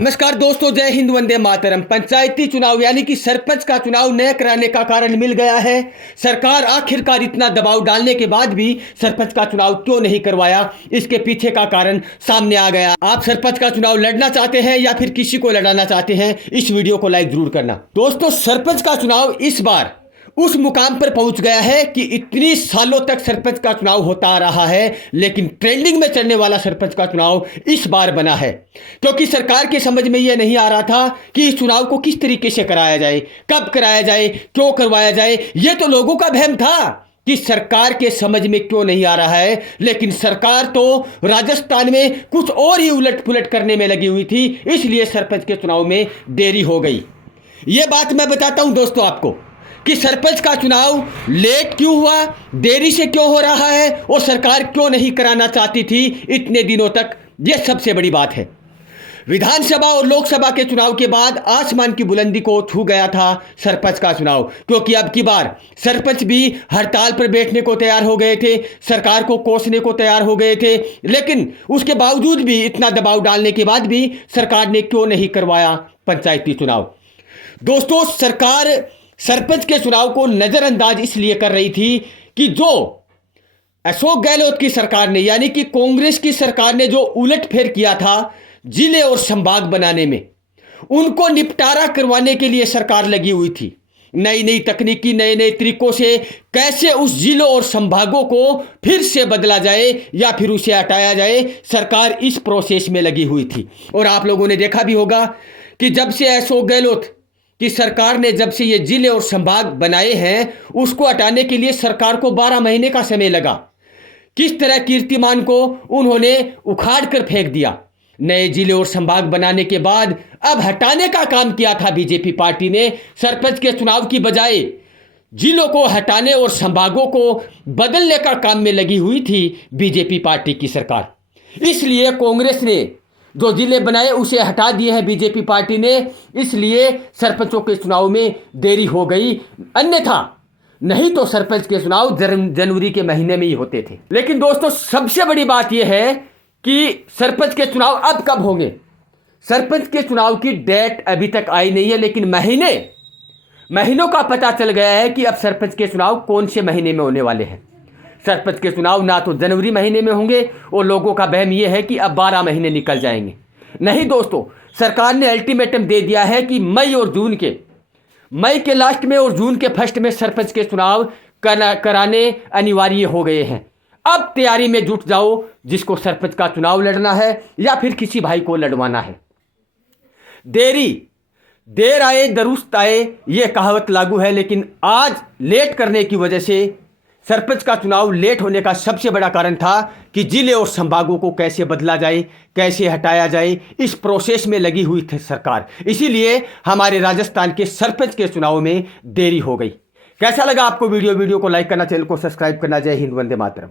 नमस्कार दोस्तों, जय हिंद, वंदे मातरम। पंचायती चुनाव यानी कि सरपंच का चुनाव न कराने का कारण मिल गया है। सरकार आखिरकार इतना दबाव डालने के बाद भी सरपंच का चुनाव क्यों नहीं करवाया, इसके पीछे का कारण सामने आ गया। आप सरपंच का चुनाव लड़ना चाहते हैं या फिर किसी को लड़ाना चाहते हैं, इस वीडियो को लाइक जरूर करना। दोस्तों, सरपंच का चुनाव इस बार उस मुकाम पर पहुंच गया है कि इतनी सालों तक सरपंच का चुनाव होता आ रहा है, लेकिन ट्रेंडिंग में चलने वाला सरपंच का चुनाव इस बार बना है, क्योंकि सरकार के समझ में यह नहीं आ रहा था कि इस चुनाव को किस तरीके से कराया जाए, कब कराया जाए, क्यों करवाया जाए। यह तो लोगों का वहम था कि सरकार के समझ में क्यों नहीं आ रहा है, लेकिन सरकार तो राजस्थान में कुछ और ही उलट पुलट करने में लगी हुई थी, इसलिए सरपंच के चुनाव में देरी हो गई। यह बात मैं बताता हूं दोस्तों आपको कि सरपंच का चुनाव लेट क्यों हुआ, देरी से क्यों हो रहा है और सरकार क्यों नहीं कराना चाहती थी इतने दिनों तक। यह सबसे बड़ी बात है। विधानसभा और लोकसभा के चुनाव के बाद आसमान की बुलंदी को छू गया था सरपंच का चुनाव, क्योंकि अब की बार सरपंच भी हड़ताल पर बैठने को तैयार हो गए थे, सरकार को कोसने को तैयार हो गए थे। लेकिन उसके बावजूद भी, इतना दबाव डालने के बाद भी सरकार ने क्यों नहीं करवाया पंचायती चुनाव। दोस्तों, सरकार सरपंच के चुनाव को नजरअंदाज इसलिए कर रही थी कि जो अशोक गहलोत की सरकार ने, यानी कि कांग्रेस की सरकार ने जो उलटफेर किया था जिले और संभाग बनाने में, उनको निपटारा करवाने के लिए सरकार लगी हुई थी। नई नई तकनीकी, नए नए तरीकों से कैसे उस जिलों और संभागों को फिर से बदला जाए या फिर उसे हटाया जाए, सरकार इस प्रोसेस में लगी हुई थी। और आप लोगों ने देखा भी होगा कि जब से अशोक गहलोत कि सरकार ने जब से ये जिले और संभाग बनाए हैं, उसको हटाने के लिए सरकार को 12 महीने का समय लगा। किस तरह कीर्तिमान को उन्होंने उखाड़ कर फेंक दिया। नए जिले और संभाग बनाने के बाद अब हटाने का काम किया था बीजेपी पार्टी ने। सरपंच के चुनाव की बजाय जिलों को हटाने और संभागों को बदलने का काम में लगी हुई थी बीजेपी पार्टी की सरकार। इसलिए कांग्रेस ने जो जिले बनाए उसे हटा दिए हैं बीजेपी पार्टी ने, इसलिए सरपंचों के चुनाव में देरी हो गई। अन्यथा नहीं तो सरपंच के चुनाव जनवरी के महीने में ही होते थे। लेकिन दोस्तों, सबसे बड़ी बात यह है कि सरपंच के चुनाव अब कब होंगे। सरपंच के चुनाव की डेट अभी तक आई नहीं है, लेकिन महीनों का पता चल गया है कि अब सरपंच के चुनाव कौन से महीने में होने वाले हैं। सरपंच के चुनाव ना तो जनवरी महीने में होंगे और लोगों का वहम यह है कि अब 12 महीने निकल जाएंगे। नहीं दोस्तों, सरकार ने अल्टीमेटम दे दिया है कि मई के लास्ट में और जून के फर्स्ट में सरपंच के चुनाव कराने अनिवार्य हो गए हैं। अब तैयारी में जुट जाओ, जिसको सरपंच का चुनाव लड़ना है या फिर किसी भाई को लड़वाना है। देर आए दुरुस्त आए, यह कहावत लागू है, लेकिन आज लेट करने की वजह से सरपंच का चुनाव लेट होने का सबसे बड़ा कारण था कि जिले और संभागों को कैसे बदला जाए, कैसे हटाया जाए, इस प्रोसेस में लगी हुई थी सरकार। इसीलिए हमारे राजस्थान के सरपंच के चुनाव में देरी हो गई। कैसा लगा आपको वीडियो को लाइक करना, चैनल को सब्सक्राइब करना। जय हिंद, वंदे मातरम।